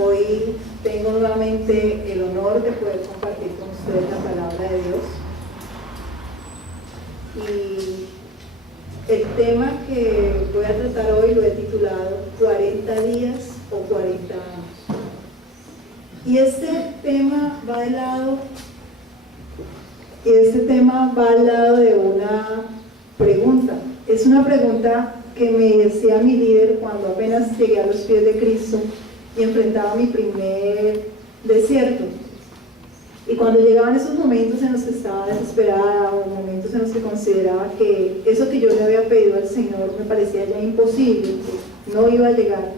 Hoy tengo nuevamente el honor de poder compartir con ustedes la palabra de Dios. Y el tema que voy a tratar hoy lo he titulado 40 días o 40 años. Y este tema va al lado de una pregunta. Es una pregunta que me decía mi líder cuando apenas llegué a los pies de Cristo y enfrentaba mi primer desierto. Y cuando llegaban esos momentos en los que estaba desesperada o momentos en los que consideraba que eso que yo le había pedido al Señor me parecía ya imposible, que no iba a llegar,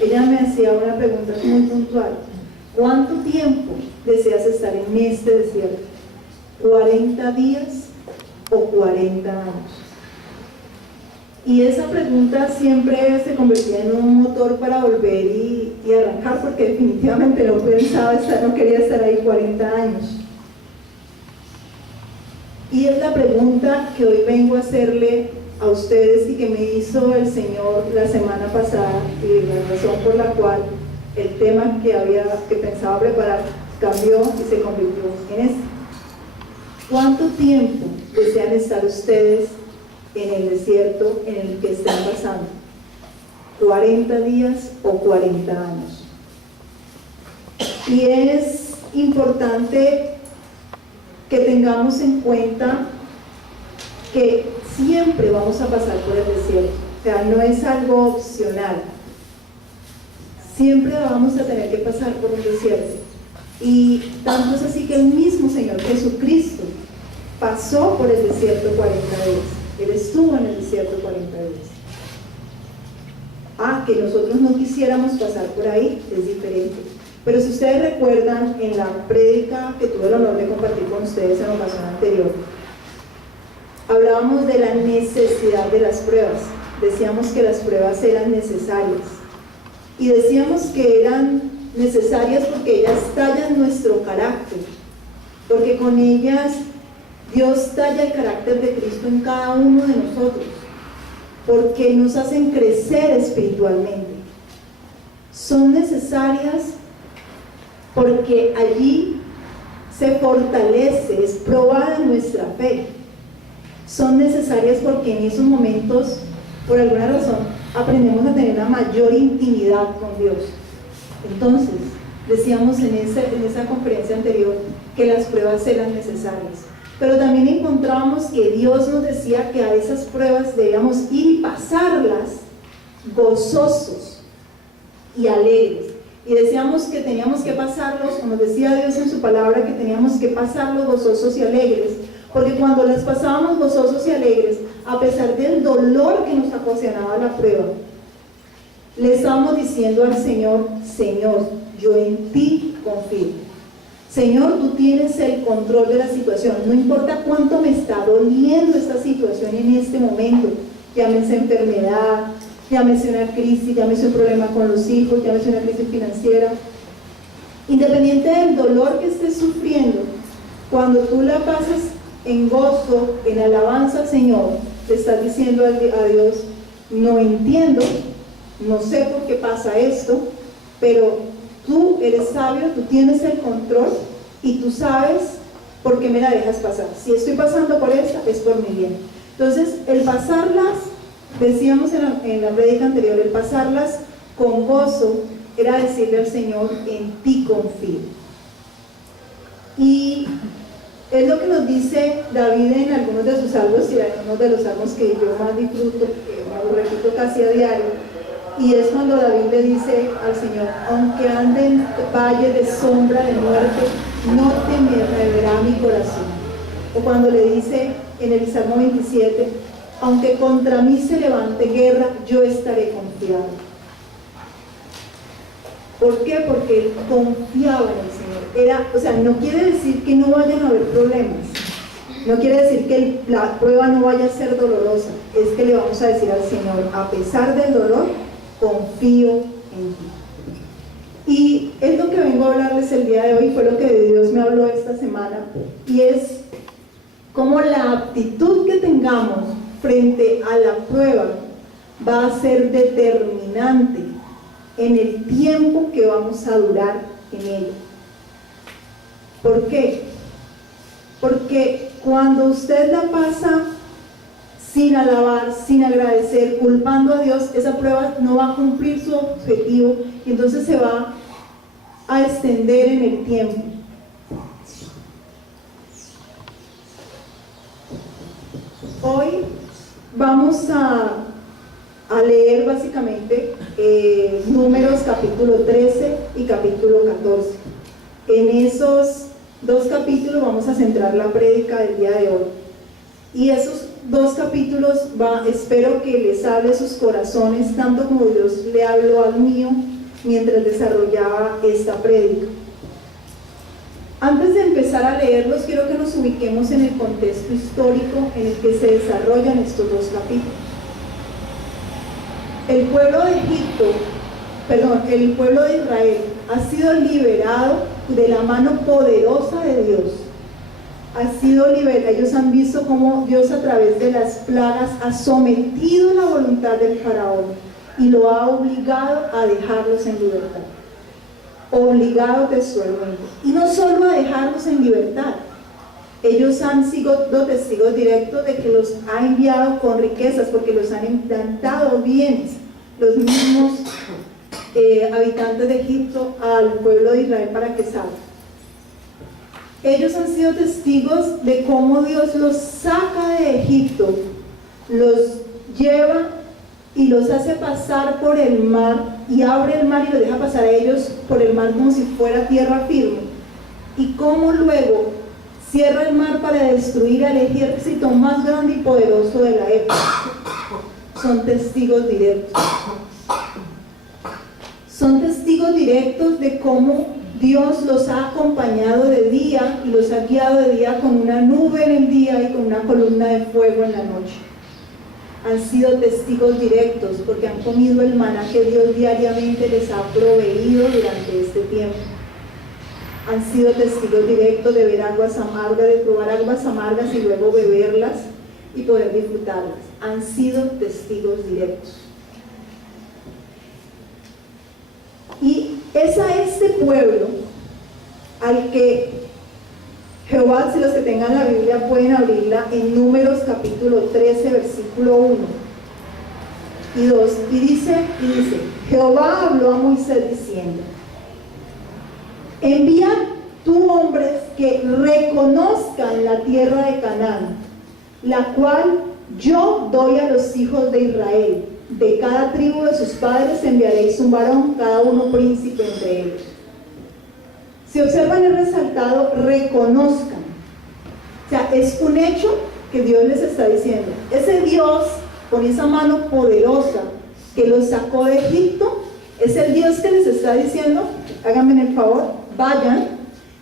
ella me hacía una pregunta muy puntual: ¿cuánto tiempo deseas estar en este desierto? ¿40 días o 40 años? Y esa pregunta siempre se convertía en un motor para volver y arrancar, porque definitivamente no quería estar ahí 40 años. Y es la pregunta que hoy vengo a hacerle a ustedes y que me hizo el Señor la semana pasada, y la razón por la cual el tema que pensaba preparar cambió y se convirtió en este. ¿Cuánto tiempo desean estar ustedes en el desierto en el que están pasando? ¿40 días o 40 años? Y es importante que tengamos en cuenta que siempre vamos a pasar por el desierto. O sea, no es algo opcional. Siempre vamos a tener que pasar por un desierto. Y tanto es así que el mismo Señor Jesucristo pasó por el desierto 40 días. Él estuvo en el desierto 40 días. Que nosotros no quisiéramos pasar por ahí es diferente. Pero si ustedes recuerdan, en la prédica que tuve el honor de compartir con ustedes en la ocasión anterior, hablábamos de la necesidad de las pruebas. Decíamos que las pruebas eran necesarias. Y decíamos que eran necesarias porque ellas tallan nuestro carácter. Porque con ellas Dios talla el carácter de Cristo en cada uno de nosotros, porque nos hacen crecer espiritualmente. Son necesarias porque allí se fortalece, es probada nuestra fe. Son necesarias porque en esos momentos, por alguna razón, aprendemos a tener una mayor intimidad con Dios. Entonces, decíamos en esa conferencia anterior que las pruebas eran necesarias. Pero también encontramos que Dios nos decía que a esas pruebas debíamos ir y pasarlas gozosos y alegres. Y decíamos que teníamos que pasarlos, como decía Dios en su palabra, que teníamos que pasarlos gozosos y alegres, porque cuando las pasábamos gozosos y alegres, a pesar del dolor que nos ocasionaba la prueba, le estábamos diciendo al Señor: Señor, yo en ti confío. Señor, tú tienes el control de la situación. No importa cuánto me está doliendo esta situación en este momento, llámese enfermedad, llámese una crisis, llámese un problema con los hijos, llámese una crisis financiera. Independiente del dolor que estés sufriendo, cuando tú la pasas en gozo, en alabanza al Señor, le estás diciendo a Dios: no entiendo, no sé por qué pasa esto, pero tú eres sabio, tú tienes el control y tú sabes por qué me la dejas pasar. Si estoy pasando por esta, es por mi bien. Entonces, el pasarlas, decíamos en la prédica anterior, el pasarlas con gozo era decirle al Señor: en ti confío. Y es lo que nos dice David en algunos de sus salmos, y en algunos de los salmos que yo más disfruto, que me lo repito casi a diario. Y es cuando David le dice al Señor: aunque ande en valle de sombra de muerte, no temerá mi corazón. O cuando le dice en el Salmo 27: aunque contra mí se levante guerra, yo estaré confiado. ¿Por qué? Porque él confiaba en el Señor. No quiere decir que no vayan a haber problemas, no quiere decir que la prueba no vaya a ser dolorosa, es que le vamos a decir al Señor: a pesar del dolor, confío en ti. Y es lo que vengo a hablarles el día de hoy, fue lo que Dios me habló esta semana, y es cómo la actitud que tengamos frente a la prueba va a ser determinante en el tiempo que vamos a durar en ella. ¿Por qué? Porque cuando usted la pasa sin alabar, sin agradecer, culpando a Dios, esa prueba no va a cumplir su objetivo y entonces se va a extender en el tiempo. Hoy vamos a leer básicamente Números capítulo 13 y capítulo 14. En esos dos capítulos vamos a centrar la prédica del día de hoy. Y esos dos capítulos espero que les hable sus corazones, tanto como Dios le habló al mío mientras desarrollaba esta prédica. Antes de empezar a leerlos, quiero que nos ubiquemos en el contexto histórico en el que se desarrollan estos dos capítulos. El pueblo de Israel ha sido liberado de la mano poderosa de Dios. Ellos han visto cómo Dios a través de las plagas ha sometido la voluntad del faraón y lo ha obligado a dejarlos en libertad. Obligado textualmente. Y no solo a dejarlos en libertad, ellos han sido testigos directos de que los ha enviado con riquezas, porque los han implantado bienes, los mismos habitantes de Egipto, al pueblo de Israel para que salga. Ellos han sido testigos de cómo Dios los saca de Egipto, los lleva y los hace pasar por el mar, y abre el mar y los deja pasar a ellos por el mar como si fuera tierra firme, y cómo luego cierra el mar para destruir al ejército más grande y poderoso de la época. Son testigos directos. Son testigos directos de cómo Dios los ha acompañado de día y los ha guiado de día con una nube en el día y con una columna de fuego en la noche. Han sido testigos directos porque han comido el maná que Dios diariamente les ha proveído durante este tiempo. Han sido testigos directos de ver aguas amargas, de probar aguas amargas y luego beberlas y poder disfrutarlas. Han sido testigos directos. Y es a este pueblo al que Jehová, si los que tengan la Biblia pueden abrirla en Números capítulo 13, versículo 1 y 2, y dice, Jehová habló a Moisés diciendo: envía tú hombres que reconozcan la tierra de Canaán, la cual yo doy a los hijos de Israel. De cada tribu de sus padres enviaréis un varón, cada uno príncipe entre ellos. Si observan el resaltado, reconozcan. O sea, es un hecho que Dios les está diciendo. Ese Dios, con esa mano poderosa que los sacó de Egipto, es el Dios que les está diciendo: háganme el favor, vayan,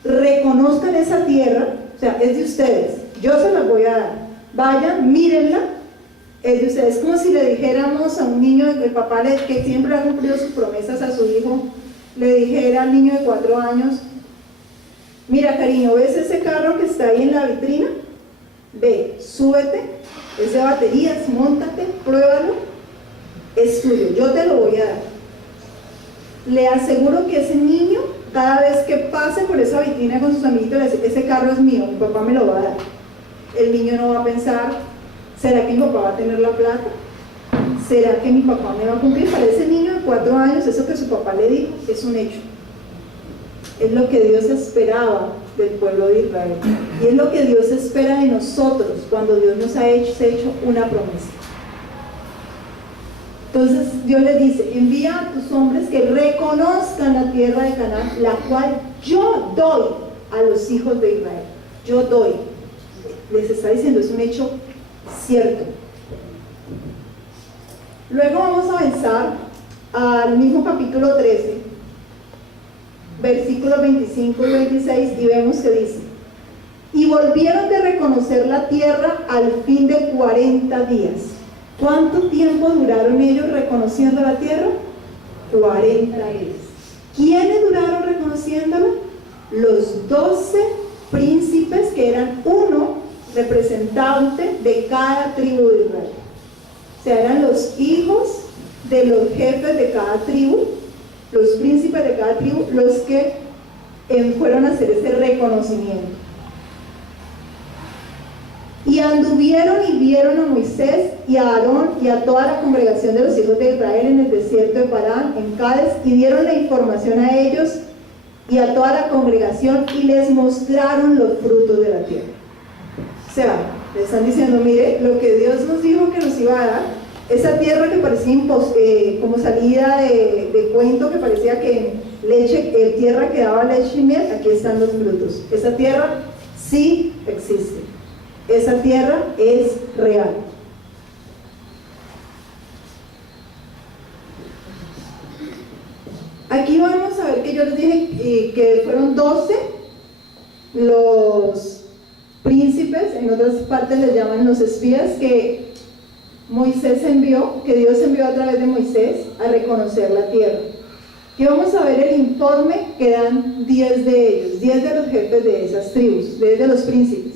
reconozcan esa tierra, o sea, es de ustedes, yo se las voy a dar. Vayan, mírenla, es de ustedes. Es como si le dijéramos a un niño, el papá que siempre ha cumplido sus promesas a su hijo, le dijera al niño de 4 años: mira, cariño, ¿ves ese carro que está ahí en la vitrina? Ve, súbete, es de baterías, móntate, pruébalo, es tuyo, yo te lo voy a dar. Le aseguro que ese niño, cada vez que pase por esa vitrina con sus amiguitos, le dice: ese carro es mío, mi papá me lo va a dar. El niño no va a pensar: ¿será que mi papá va a tener la plata? ¿Será que mi papá me va a cumplir? Para ese niño de 4 años, eso que su papá le dijo es un hecho. Es lo que Dios esperaba del pueblo de Israel, y es lo que Dios espera de nosotros cuando Dios nos ha hecho una promesa. Entonces Dios les dice: envía a tus hombres que reconozcan la tierra de Canaán, la cual yo doy a los hijos de Israel. Yo doy. Les está diciendo, es un hecho cierto. Luego vamos a avanzar al mismo capítulo 13, versículos 25 y 26, y vemos que dice: y volvieron de reconocer la tierra al fin de 40 días. ¿Cuánto tiempo duraron ellos reconociendo la tierra? 40 días. ¿Quiénes duraron reconociéndola? Los 12 príncipes, que eran uno representante de cada tribu de Israel. O sea, eran los hijos de los jefes de cada tribu, los príncipes de cada tribu, los que fueron a hacer ese reconocimiento. Y anduvieron y vieron a Moisés y a Aarón y a toda la congregación de los hijos de Israel en el desierto de Parán, en Cádiz, y dieron la información a ellos y a toda la congregación y les mostraron los frutos de la tierra. O sea, le están diciendo, mire, lo que Dios nos dijo que nos iba a dar, esa tierra que parecía como salida de cuento, que parecía que leche, tierra que daba leche y miel, aquí están los frutos. Esa tierra sí existe. Esa tierra es real. Aquí vamos a ver que yo les dije que fueron 12 los príncipes, en otras partes les llaman los espías, que Moisés envió, que Dios envió a través de Moisés a reconocer la tierra. Y vamos a ver el informe que dan 10 de ellos, 10 de los jefes de esas tribus, 10 de los príncipes.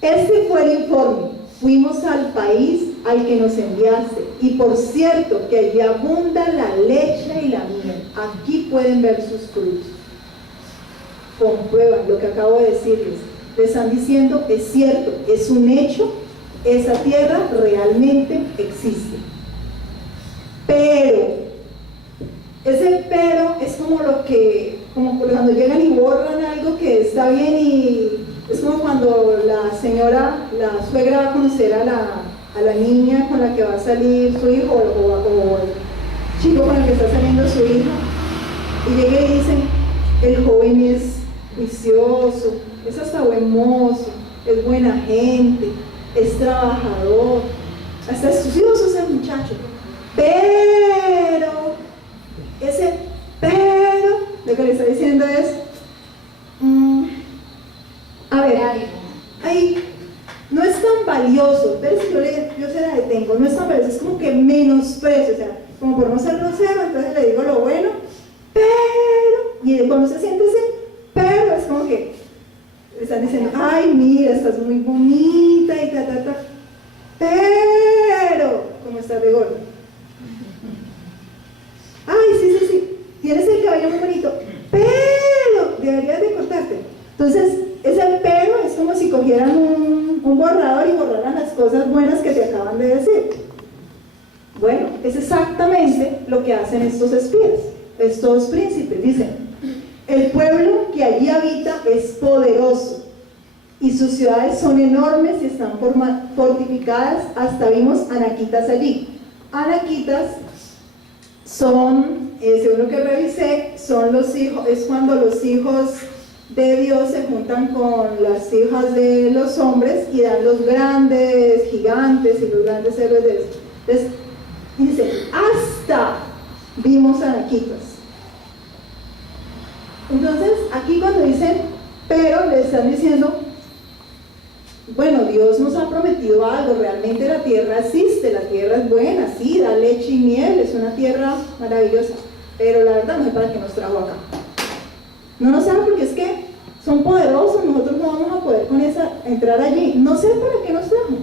Este fue el informe: fuimos al país al que nos enviaste, y por cierto que allí abunda la leche y la miel. Aquí pueden ver sus frutos. Comprueban lo que acabo de decirles. Le están diciendo, es cierto, es un hecho, esa tierra realmente existe. Pero, ese pero es como cuando llegan y borran algo que está bien, y es como cuando la suegra va a conocer a la niña con la que va a salir su hijo, o el chico con el que está saliendo su hija, y llega y dicen, el joven es juicioso, es hasta buen mozo, es buena gente, es trabajador, hasta estudioso es el muchacho, pero ese pero, lo que le está diciendo es, a ver, ahí no es tan valioso, pero si yo se la detengo, no es tan valioso, es como que menosprecio, o sea, como por no ser grosero, entonces le digo lo bueno, pero, y cuando se siente ese pero, es como que le están diciendo, ay, mira, estás muy bonita y pero, ¿cómo estás de gorda? Ay, sí, tienes el cabello muy bonito, pero deberías de cortarte. Entonces, ese pero es como si cogieran un borrador y borraran las cosas buenas que te acaban de decir. Bueno, es exactamente lo que hacen estos espías, estos príncipes. Dicen, el pueblo que allí habita es poderoso y sus ciudades son enormes y están fortificadas, hasta vimos anaquitas allí. Anaquitas son, según lo que revisé, son los hijos, es cuando los hijos de Dios se juntan con las hijas de los hombres y dan los grandes gigantes y los grandes héroes de eso. Entonces, dice, hasta vimos anaquitas. Entonces, aquí cuando dicen, pero le están diciendo, bueno, Dios nos ha prometido algo, realmente la tierra existe, la tierra es buena, sí, da leche y miel, es una tierra maravillosa, pero la verdad no sé para qué nos trajo acá. No nos sabe porque es que son poderosos, nosotros no vamos a poder con esa entrar allí, no sé para qué nos trajo.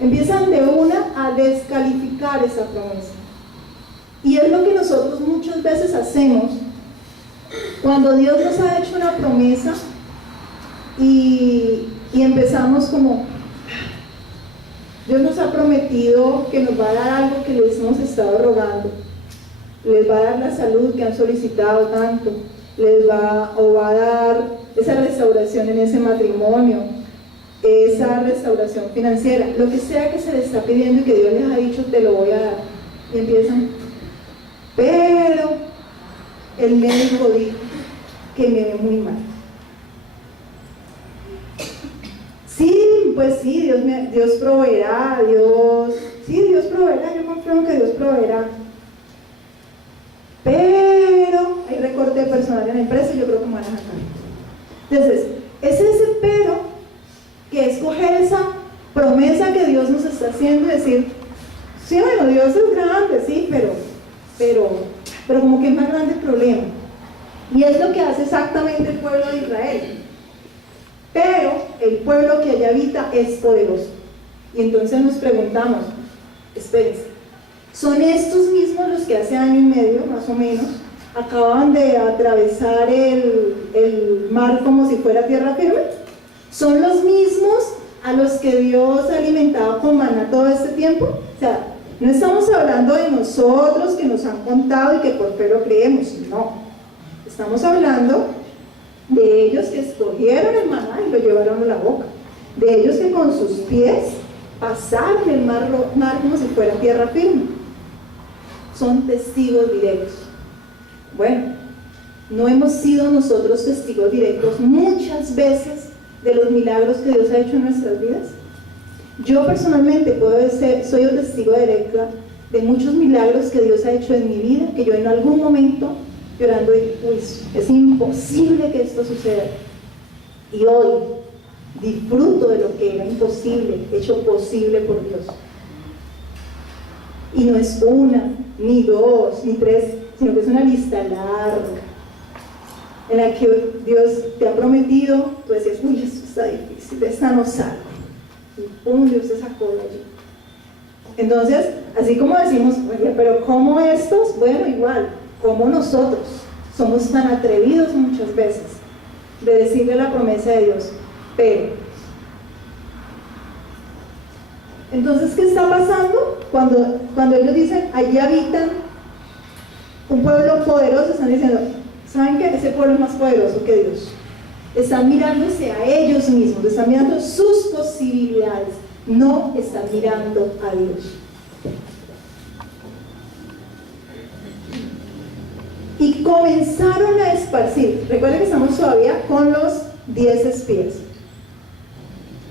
Empiezan de una a descalificar esa promesa. Y es lo que nosotros muchas veces hacemos cuando Dios nos ha hecho una promesa y empezamos como, Dios nos ha prometido que nos va a dar algo que les hemos estado rogando, les va a dar la salud que han solicitado tanto, va a dar esa restauración en ese matrimonio, esa restauración financiera, lo que sea que se les está pidiendo y que Dios les ha dicho, te lo voy a dar. Y empiezan, pero el médico dijo que me ve muy mal. Sí, pues sí, Dios proveerá, Dios proveerá, yo confío en que Dios proveerá. Pero hay recorte de personal en la empresa y yo creo que me van a sacar. Entonces, es ese pero que es coger esa promesa que Dios nos está haciendo y decir, sí, bueno, Dios es grande, sí, pero como que es más grande el problema. Y es lo que hace exactamente el pueblo de Israel. Pero el pueblo que allá habita es poderoso. Y entonces nos preguntamos, espérense, Son estos mismos los que hace año y medio, más o menos, acaban de atravesar el mar como si fuera tierra firme. Son los mismos a los que Dios ha alimentado con maná todo este tiempo. O sea, no estamos hablando de nosotros que nos han contado y que por fe lo creemos, no. Estamos hablando de ellos que escogieron el maná y lo llevaron a la boca, de ellos que con sus pies pasaron el mar como si fuera tierra firme. Son testigos directos. Bueno, ¿no hemos sido nosotros testigos directos muchas veces de los milagros que Dios ha hecho en nuestras vidas? Yo personalmente soy un testigo directo de muchos milagros que Dios ha hecho en mi vida, que yo en algún momento llorando dije, uy, es imposible que esto suceda. Y hoy disfruto de lo que era imposible, hecho posible por Dios. Y no es una, ni dos, ni tres, sino que es una lista larga, en la que Dios te ha prometido, tú decías, uy, esto está difícil, esta no sale. Y pum, Dios te sacó de allí. Entonces, así como decimos, oye, pero ¿cómo estos? Bueno, igual, como nosotros somos tan atrevidos muchas veces de decirle la promesa de Dios, pero entonces, ¿qué está pasando? Cuando ellos dicen, allí habitan un pueblo poderoso, están diciendo, ¿saben qué? Ese pueblo es más poderoso que Dios. Están mirándose a ellos mismos, están mirando sus posibilidades, no están mirando a Dios. Y comenzaron a esparcir, recuerden que estamos todavía con los 10 espías,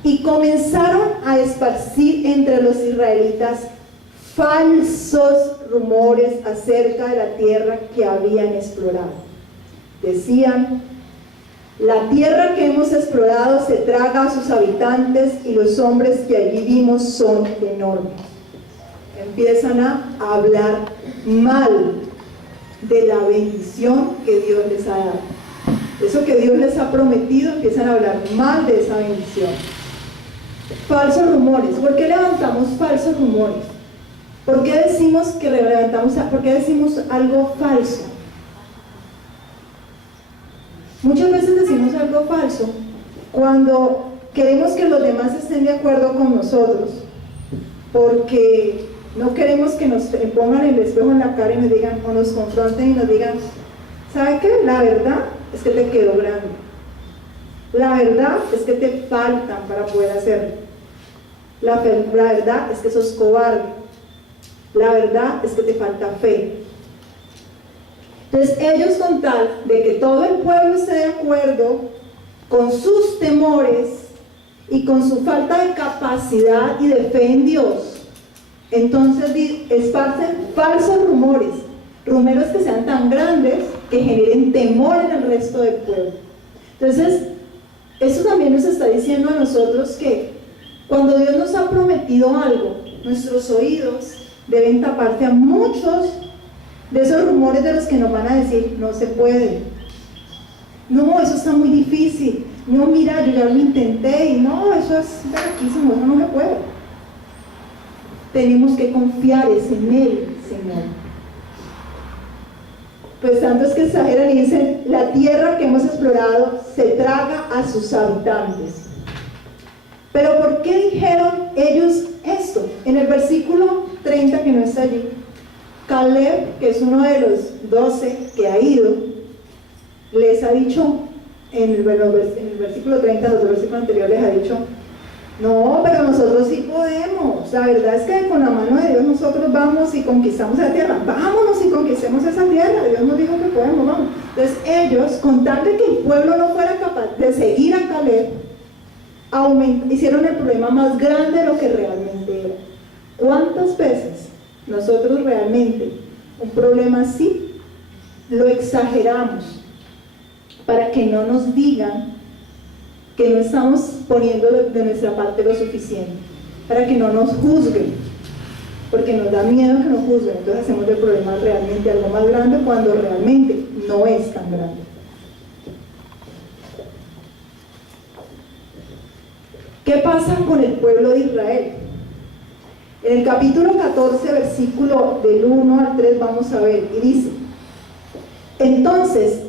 y comenzaron a esparcir entre los israelitas falsos rumores acerca de la tierra que habían explorado. Decían, la tierra que hemos explorado se traga a sus habitantes y los hombres que allí vimos son enormes. Empiezan a hablar mal de la bendición que Dios les ha dado. Eso que Dios les ha prometido, empiezan a hablar mal de esa bendición. Falsos rumores. ¿Por qué levantamos falsos rumores? ¿Por qué decimos por qué decimos algo falso? Muchas veces decimos algo falso cuando queremos que los demás estén de acuerdo con nosotros, porque no queremos que nos pongan el espejo en la cara y nos digan, o nos confronten y nos digan, ¿sabe qué? La verdad es que te quedó grande. La verdad es que te faltan para poder hacerlo. La verdad es que sos cobarde. La verdad es que te falta fe. Entonces ellos, con tal de que todo el pueblo esté de acuerdo con sus temores y con su falta de capacidad y de fe en Dios, entonces esparcen falsos rumores que sean tan grandes que generen temor en el resto del pueblo. Entonces eso también nos está diciendo a nosotros que cuando Dios nos ha prometido algo, nuestros oídos deben taparse a muchos de esos rumores de los que nos van a decir, no se puede, no, eso está muy difícil, no, mira, yo ya lo intenté y no, eso es baraquísimo, eso no se puede. Tenemos que confiar en Él, Señor. Pues tanto es que exageran y dicen, la tierra que hemos explorado se traga a sus habitantes. Pero ¿por qué dijeron ellos esto? En el versículo 30, que no está allí, Caleb, que es uno de los 12 que ha ido, les ha dicho, en el versículo 30, los versículos anteriores, les ha dicho, no, pero nosotros sí podemos. La verdad es que con la mano de Dios nosotros vamos y conquistamos esa tierra. Vámonos y conquistemos esa tierra. Dios nos dijo que podemos, vamos. Entonces ellos, con tal de que el pueblo no fuera capaz de seguir a Caleb, hicieron el problema más grande de lo que realmente era. ¿Cuántas veces nosotros realmente un problema así lo exageramos para que no nos digan que no estamos poniendo de nuestra parte lo suficiente, para que no nos juzguen, porque nos da miedo que nos juzguen? Entonces hacemos del problema realmente algo más grande cuando realmente no es tan grande. ¿Qué pasa con el pueblo de Israel? En el capítulo 14, versículo del 1 al 3 vamos a ver, y dice: entonces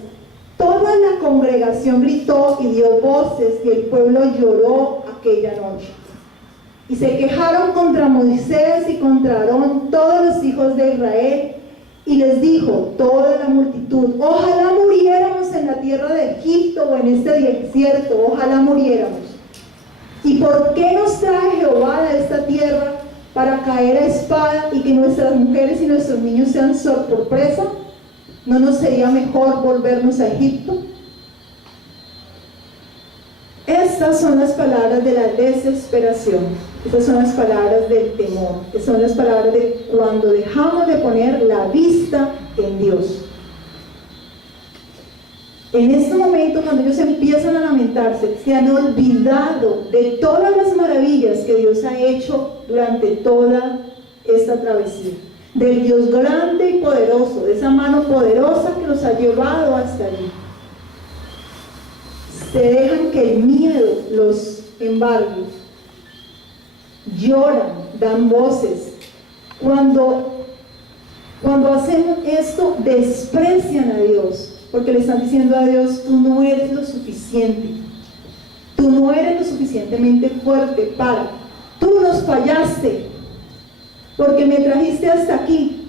toda la congregación gritó y dio voces, y el pueblo lloró aquella noche. Y se quejaron contra Moisés y contra Aarón todos los hijos de Israel, y les dijo toda la multitud: ojalá muriéramos en la tierra de Egipto o en este desierto, ojalá muriéramos. ¿Y por qué nos trae Jehová a esta tierra para caer a espada y que nuestras mujeres y nuestros niños sean por presa? ¿No nos sería mejor volvernos a Egipto? Estas son las palabras de la desesperación, estas son las palabras del temor, estas son las palabras de cuando dejamos de poner la vista en Dios. En este momento, cuando ellos empiezan a lamentarse, se han olvidado de todas las maravillas que Dios ha hecho durante toda esta travesía, del Dios grande y poderoso, de esa mano poderosa que los ha llevado hasta allí. Se dejan que el miedo los embargue, lloran, dan voces. Cuando hacen esto, desprecian a Dios, porque le están diciendo a Dios: tú no eres lo suficiente, tú no eres lo suficientemente fuerte para, tú nos fallaste, porque me trajiste hasta aquí.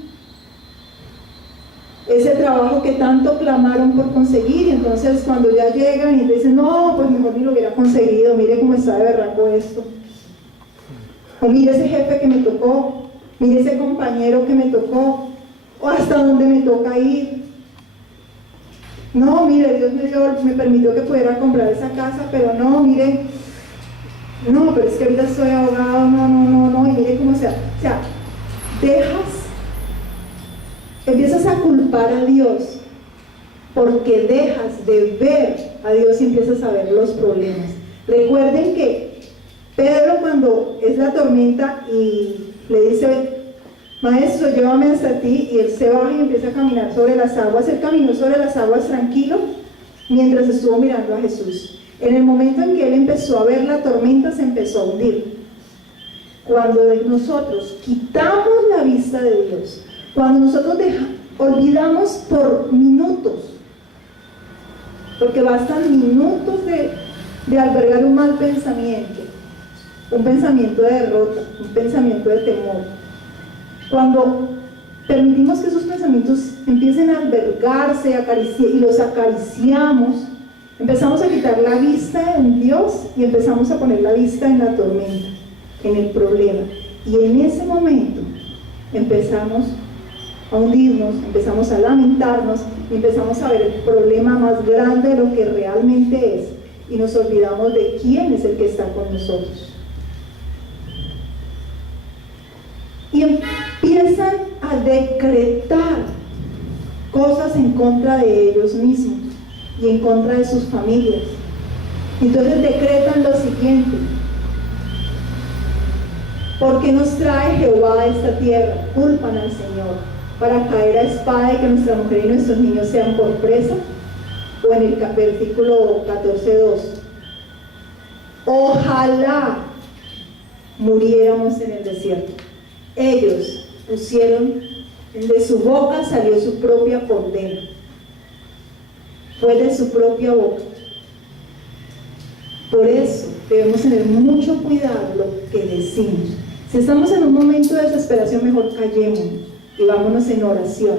Ese trabajo que tanto clamaron por conseguir, y entonces cuando ya llegan y dicen: no, pues mejor ni lo hubiera conseguido, mire cómo está de berraco esto, o mire ese jefe que me tocó, mire ese compañero que me tocó, o hasta dónde me toca ir. No, mire, Dios me permitió que pudiera comprar esa casa, pero no, mire, no, pero es que ahorita estoy ahogado, no, y mire cómo sea. O sea, empiezas a culpar a Dios, porque dejas de ver a Dios y empiezas a ver los problemas. Recuerden que Pedro, cuando es la tormenta y le dice: maestro, llévame hasta ti, y él se baja y empieza a caminar sobre las aguas. Él caminó sobre las aguas tranquilo mientras estuvo mirando a Jesús. En el momento en que él empezó a ver la tormenta, se empezó a hundir. Cuando nosotros quitamos la vista de Dios, cuando nosotros olvidamos por minutos, porque bastan minutos de albergar un mal pensamiento, un pensamiento de derrota, un pensamiento de temor. Cuando permitimos que esos pensamientos empiecen a albergarse y los acariciamos, empezamos a quitar la vista en Dios y empezamos a poner la vista en la tormenta, en el problema. Y en ese momento empezamos a hundirnos, empezamos a lamentarnos y empezamos a ver el problema más grande de lo que realmente es, y nos olvidamos de quién es el que está con nosotros. Y empiezan a decretar cosas en contra de ellos mismos y en contra de sus familias. Entonces decretan lo siguiente: ¿por qué nos trae Jehová a esta tierra? Culpan al Señor, para caer a espada y que nuestra mujer y nuestros niños sean por presa. O en el versículo 14:2: ojalá muriéramos en el desierto. Ellos pusieron, de su boca salió su propia condena, fue de su propia boca. Por eso debemos tener mucho cuidado lo que decimos. Si estamos en un momento de desesperación, mejor callemos y vámonos en oración,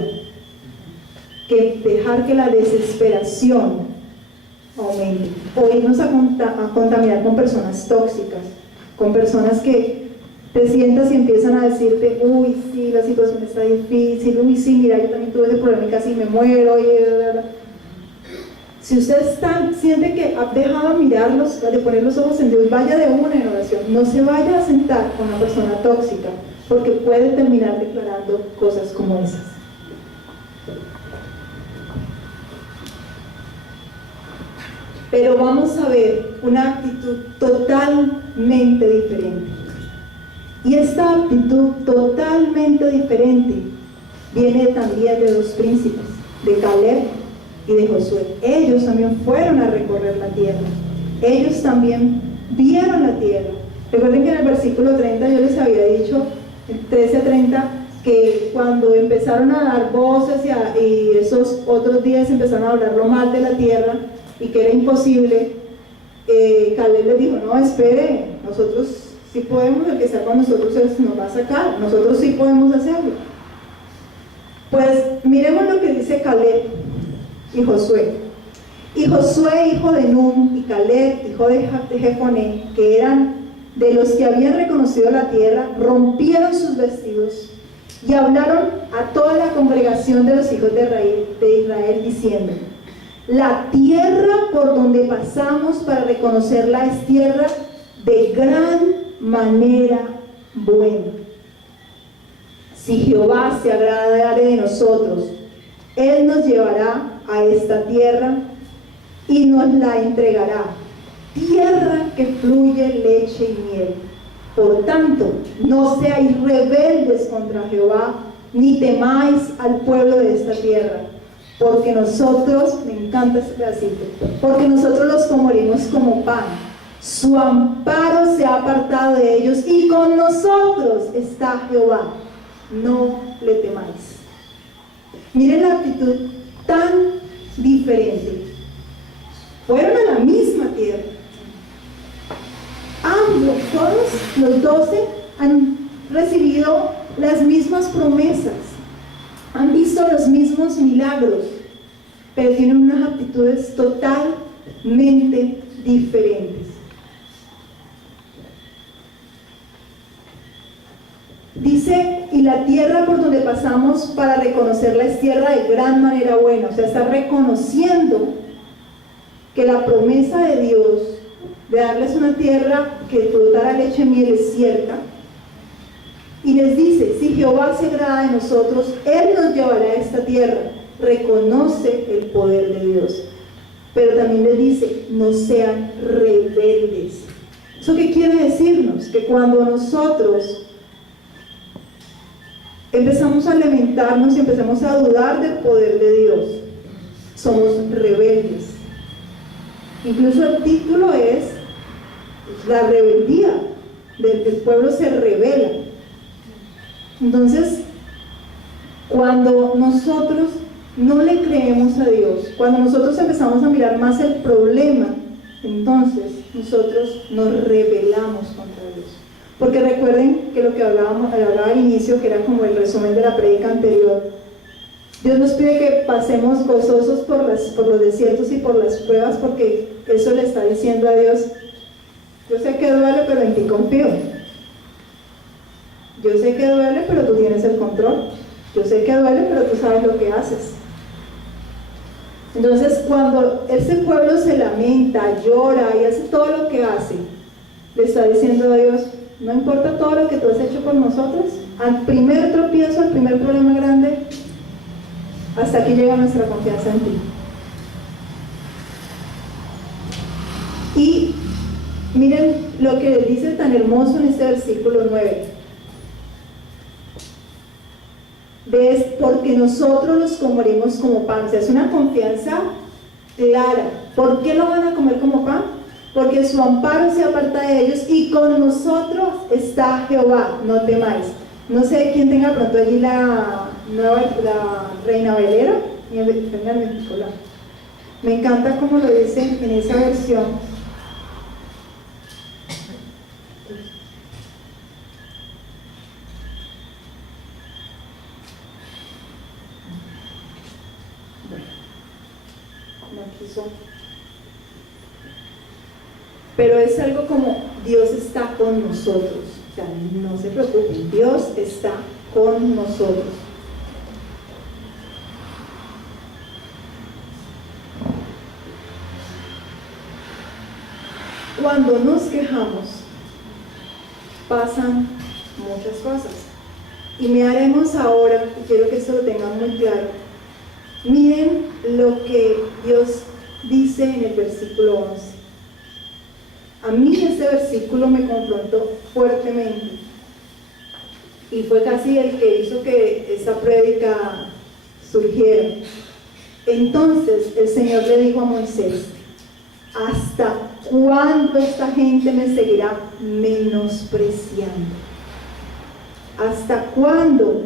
que dejar que la desesperación aumente, o irnos a contaminar con personas tóxicas, con personas que te sientas y empiezan a decirte: uy, sí, la situación está difícil, uy, sí, mira, yo también tuve ese problema y casi me muero. Si usted siente que ha dejado de mirarlos, de poner los ojos en Dios, vaya de una en oración. No se vaya a sentar con una persona tóxica, porque puede terminar declarando cosas como esas. Pero vamos a ver una actitud totalmente diferente. Y esta actitud totalmente diferente viene también de dos príncipes, de Caleb y de Josué. Ellos también fueron a recorrer la tierra, ellos también vieron la tierra. Recuerden que en el versículo 30 yo les había dicho el 13:30, que cuando empezaron a dar voces y esos otros días empezaron a hablar lo mal de la tierra y que era imposible, Caleb les dijo, no, espere, nosotros sí podemos, el que está con nosotros nos va a sacar, nosotros sí podemos hacerlo. Pues miremos lo que dice Caleb y Josué. Y Josué, hijo de Nun, y Caleb, hijo de Jefoné, que eran de los que habían reconocido la tierra, rompieron sus vestidos y hablaron a toda la congregación de los hijos de Israel diciendo: la tierra por donde pasamos para reconocerla es tierra de gran manera buena. Si Jehová se agrada de nosotros, Él nos llevará a esta tierra y nos la entregará, tierra que fluye leche y miel. Por tanto, no seáis rebeldes contra Jehová, ni temáis al pueblo de esta tierra, porque nosotros, me encanta este pedacito, porque nosotros los comeremos como pan. Su amparo se ha apartado de ellos, y con nosotros está Jehová. No le temáis. Miren la actitud tan diferente. Fueron a la misma tierra. Ambos, todos los 12 han recibido las mismas promesas, han visto los mismos milagros, pero tienen unas actitudes totalmente diferentes. Dice, y la tierra por donde pasamos para reconocerla es tierra de gran manera buena. O sea, está reconociendo que la promesa de Dios de darles una tierra que flotara leche y miel es cierta. Y les dice, si Jehová se agrada de nosotros, Él nos llevará a esta tierra. Reconoce el poder de Dios. Pero también les dice, no sean rebeldes. ¿Eso qué quiere decirnos? Que cuando nosotros empezamos a lamentarnos y empezamos a dudar del poder de Dios, somos rebeldes. Incluso el título es la rebeldía, del pueblo se rebela. Entonces, cuando nosotros no le creemos a Dios, cuando nosotros empezamos a mirar más el problema, entonces nosotros nos rebelamos contra Dios. Porque recuerden que lo que hablaba al inicio, que era como el resumen de la prédica anterior, Dios nos pide que pasemos gozosos por los desiertos y por las pruebas, porque eso le está diciendo a Dios: yo sé que duele, pero en ti confío. Yo sé que duele, pero tú tienes el control. Yo sé que duele, pero tú sabes lo que haces. Entonces, cuando ese pueblo se lamenta, llora y hace todo lo que hace, le está diciendo a Dios: no importa todo lo que tú has hecho por nosotros, al primer tropiezo, al primer problema grande, hasta aquí llega nuestra confianza en ti. Y miren lo que dice tan hermoso en este versículo 9. ¿Ves? Porque nosotros los comeremos como pan. O sea, es una confianza clara. ¿Por qué lo van a comer como pan? Porque su amparo se aparta de ellos, y con nosotros está Jehová, no temáis. No sé quién tenga pronto allí la Reina Valera. Me encanta cómo lo dice en esa versión. Pero es algo como: Dios está con nosotros. O sea, no se preocupen, Dios está con nosotros. Cuando nos quejamos, pasan muchas cosas. Y miraremos ahora, y quiero que esto lo tengan muy claro. Miren lo que Dios dice en el versículo 11. A mí este versículo me confrontó fuertemente, y fue casi el que hizo que esta prédica surgiera. Entonces el Señor le dijo a Moisés: ¿hasta cuándo esta gente me seguirá menospreciando? ¿Hasta cuándo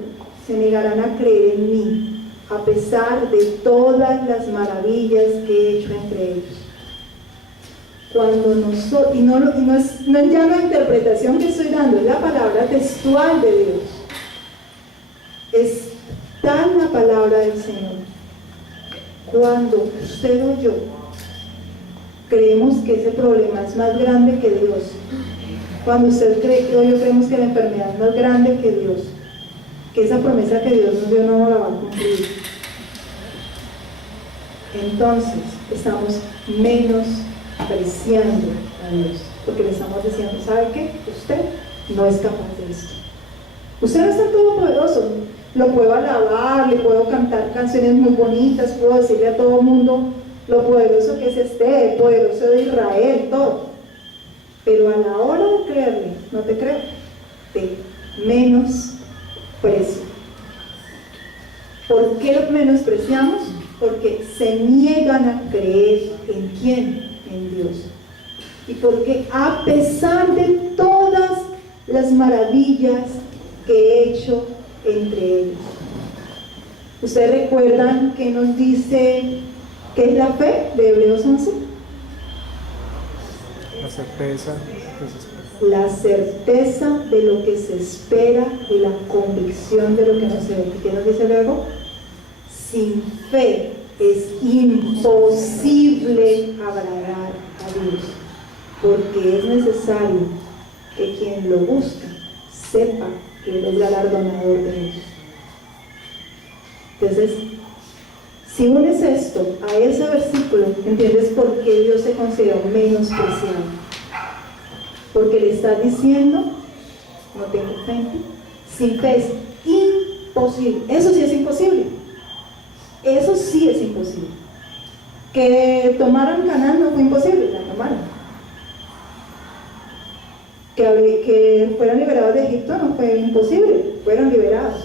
se negarán a creer en mí, a pesar de todas las maravillas que he hecho entre ellos? Cuando nosotros, no es ya la interpretación que estoy dando, es la palabra textual de Dios. Es tal la palabra del Señor. Cuando usted o yo creemos que ese problema es más grande que Dios, cuando usted cree o yo creemos que la enfermedad es más grande que Dios, que esa promesa que Dios nos dio no la va a cumplir, entonces estamos menospreciando a Dios, porque le estamos diciendo, ¿sabe qué? Usted no es capaz de esto. Usted no es tan todopoderoso. Lo puedo alabar, le puedo cantar canciones muy bonitas, puedo decirle a todo el mundo lo poderoso que es el poderoso de Israel, todo. Pero a la hora de creerle, no te creo, te menosprecio. ¿Por qué lo menospreciamos? Porque se niegan a creer en quién, en Dios. Y porque a pesar de todas las maravillas que he hecho entre ellos. ¿Ustedes recuerdan que nos dice qué es la fe de Hebreos 11? La certeza. La certeza de lo que se espera y la convicción de lo que no se ve. ¿Qué nos dice luego? Sin fe es imposible agradar a Dios, porque es necesario que quien lo busca sepa que Él es galardonador de ellos. Entonces, si unes esto a ese versículo, entiendes por qué Dios se consideró menospreciado. Porque le está diciendo, no tengo fe en ti. Sin fe es imposible. Eso sí es imposible. Eso sí es imposible. Que tomaran Canaán no fue imposible, la tomaron. Que fueran liberados de Egipto no fue imposible, fueron liberados.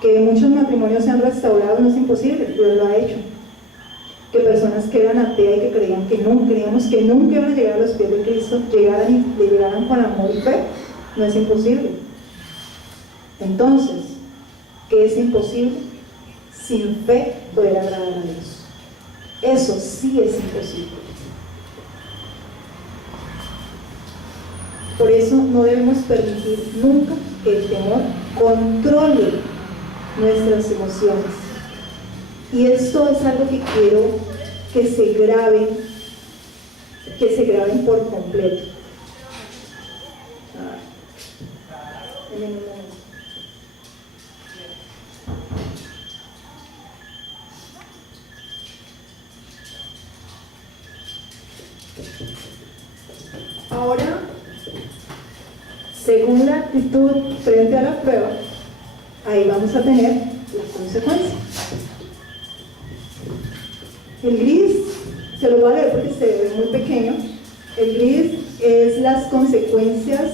Que muchos matrimonios se han restaurado no es imposible, Dios lo ha hecho. Que personas que eran ateas y que creíamos que nunca iban a llegar a los pies de Cristo, llegaran y le llegaran con amor y fe, no es imposible. Entonces, ¿qué es imposible? Sin fe poder agradar a Dios. Eso sí es imposible. Por eso no debemos permitir nunca que el temor controle nuestras emociones. Y esto es algo que quiero que se graben por completo. Ahora, según la actitud frente a la prueba, ahí vamos a tener la consecuencia. El gris, se lo voy a leer porque se ve muy pequeño. El gris es las consecuencias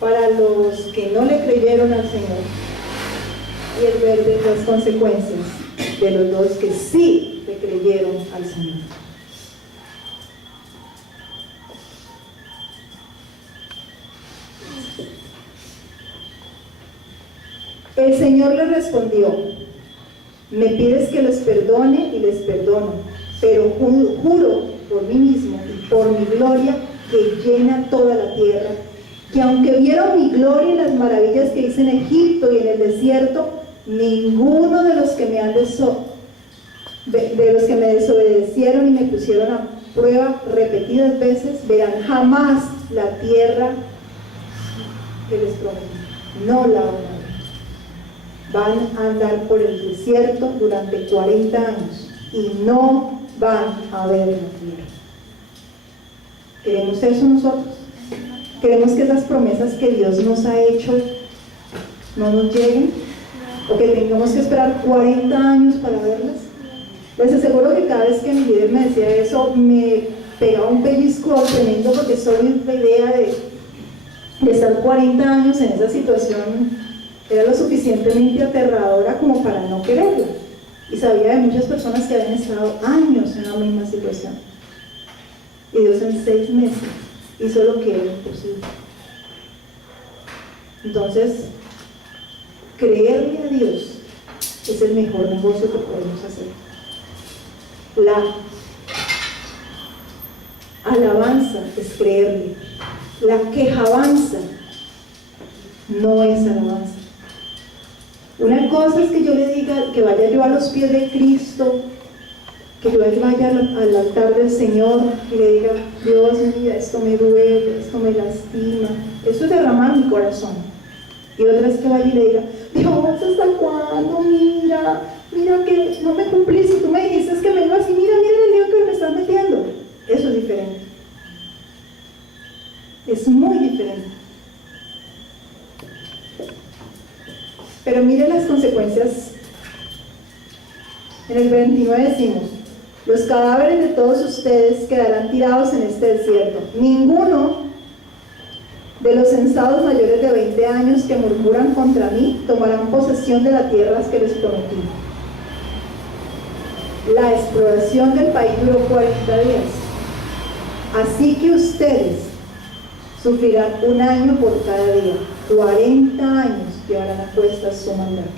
para los que no le creyeron al Señor, y el verde las consecuencias de los dos que sí le creyeron al Señor. El Señor le respondió: me pides que los perdone y les perdono, pero juro por mí mismo y por mi gloria que llena toda la tierra, que aunque vieron mi gloria y las maravillas que hice en Egipto y en el desierto, ninguno de los que me desobedecieron y me pusieron a prueba repetidas veces verán jamás la tierra que les prometí. No la van a ver. Van a andar por el desierto durante 40 años y no van a ver la tierra. ¿Queremos eso nosotros? ¿Queremos que esas promesas que Dios nos ha hecho no nos lleguen? ¿O que tengamos que esperar 40 años para verlas? Les aseguro que cada vez que mi líder me decía eso, me pegaba un pellizco tremendo, porque soy la idea de estar 40 años en esa situación. Era lo suficientemente aterradora como para no quererla. Y sabía de muchas personas que habían estado años en la misma situación. Y Dios en 6 meses hizo lo que era imposible. Entonces, creerle a Dios es el mejor negocio que podemos hacer. La alabanza es creerle. La quejabanza no es alabanza. Una cosa es que yo le diga, que vaya yo a los pies de Cristo, que yo vaya al altar del Señor y le diga: Dios, mira, esto me duele, esto me lastima, esto es derramar mi corazón. Y otra es que vaya y le diga: Dios, ¿hasta cuándo? Mira que no me cumpliste, tú me dijiste que me iba así, mira el lío que me estás metiendo. Eso es diferente. Es muy diferente. Pero mire las consecuencias. En el 29 decimos: los cadáveres de todos ustedes quedarán tirados en este desierto. Ninguno de los censados mayores de 20 años que murmuran contra mí tomarán posesión de las tierras que les prometí. La exploración del país duró 40 días. Así que ustedes sufrirán 1 año por cada día. 40 años llevarán a cuestas su mandato.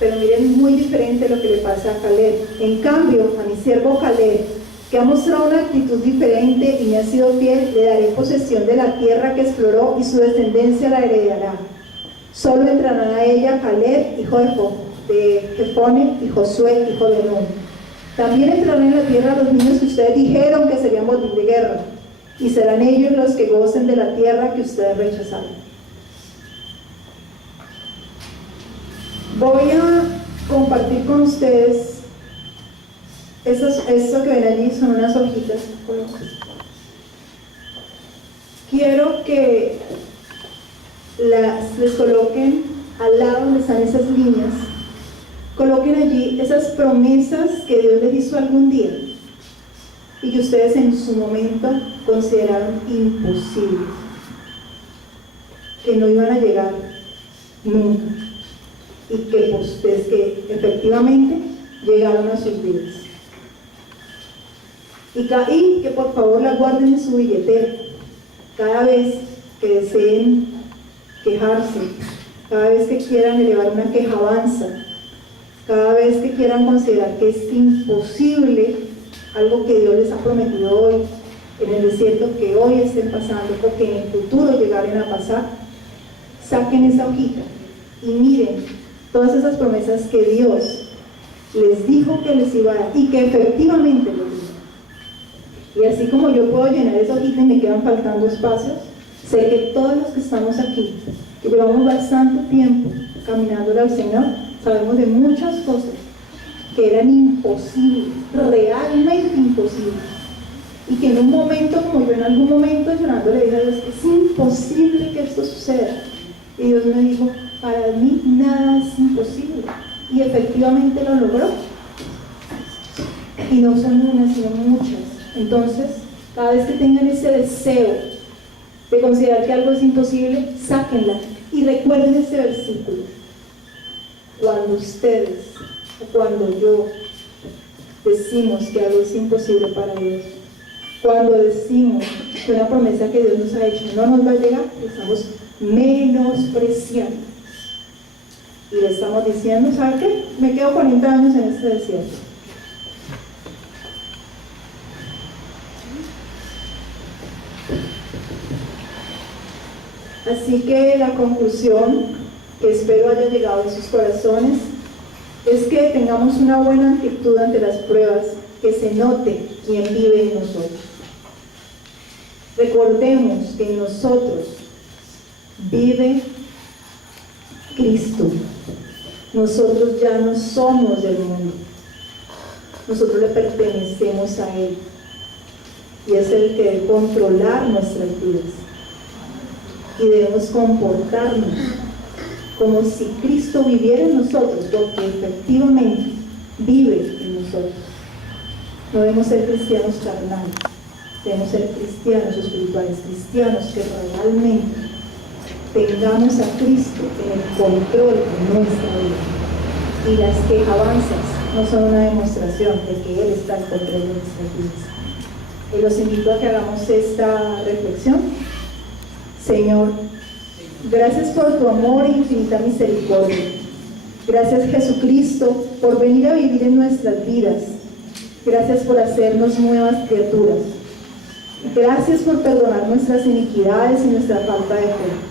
Pero miren, muy diferente lo que le pasa a Caleb. En cambio, a mi siervo Caleb, que ha mostrado una actitud diferente y me ha sido fiel, le daré posesión de la tierra que exploró y su descendencia la heredará. Solo entrarán a ella Caleb, hijo de Jefone, y Josué, hijo de Nun. También entrarán en la tierra los niños que ustedes dijeron que serían botín de guerra, y serán ellos los que gocen de la tierra que ustedes rechazaron. Voy a compartir con ustedes esto que ven allí, son unas hojitas. Quiero que les coloquen al lado donde están esas líneas, coloquen allí esas promesas que Dios les hizo algún día y que ustedes en su momento consideraron imposibles, que no iban a llegar nunca, y que efectivamente llegaron a sus vidas. Y que por favor las guarden en su billetera. Cada vez que deseen quejarse, cada vez que quieran elevar una quejabanza, cada vez que quieran considerar que es imposible algo que Dios les ha prometido hoy en el desierto, que hoy estén pasando o que en el futuro llegaren a pasar, saquen esa hojita y miren todas esas promesas que Dios les dijo que les iba a dar y que efectivamente lo hizo. Y así como yo puedo llenar esa hojita y me quedan faltando espacios, sé que todos los que estamos aquí, que llevamos bastante tiempo caminando al Señor, sabemos de muchas cosas que eran imposibles, realmente imposibles, y que en un momento, como yo en algún momento llorando le dije a Dios: es imposible que esto suceda, y Dios me dijo: para mí nada es imposible, y efectivamente lo logró. Y no son unas, sino muchas. Entonces, cada vez que tengan ese deseo de considerar que algo es imposible, sáquenla y recuerden ese versículo. Cuando ustedes o cuando yo decimos que algo es imposible para Dios, cuando decimos que una promesa que Dios nos ha hecho no nos va a llegar, estamos menospreciando y le estamos diciendo: ¿sabe qué? Me quedo 40 años en este desierto. Así que la conclusión que espero haya llegado a sus corazones es que tengamos una buena actitud ante las pruebas, que se note quién vive en nosotros. Recordemos que en nosotros vive Cristo. Nosotros ya no somos del mundo, nosotros le pertenecemos a Él, y es el que debe controlar nuestras vidas, y debemos comportarnos como si Cristo viviera en nosotros, porque efectivamente vive en nosotros. No debemos ser cristianos carnales, debemos ser cristianos espirituales, cristianos que realmente tengamos a Cristo en el control de nuestra vida. Y las quejabanzas no son una demostración de que Él está en control de nuestras vidas. Y los invito a que hagamos esta reflexión. Señor, gracias por tu amor e infinita misericordia. Gracias, Jesucristo, por venir a vivir en nuestras vidas. Gracias por hacernos nuevas criaturas. Gracias por perdonar nuestras iniquidades y nuestra falta de fe.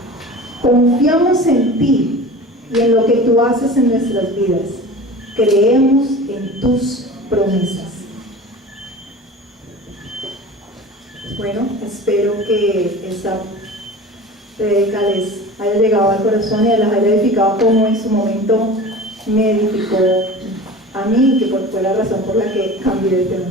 Confiamos en ti y en lo que tú haces en nuestras vidas. Creemos en tus promesas. Bueno, espero que esta prédica les haya llegado al corazón y les haya edificado como en su momento me edificó a mí, que fue la razón por la que cambié de tema.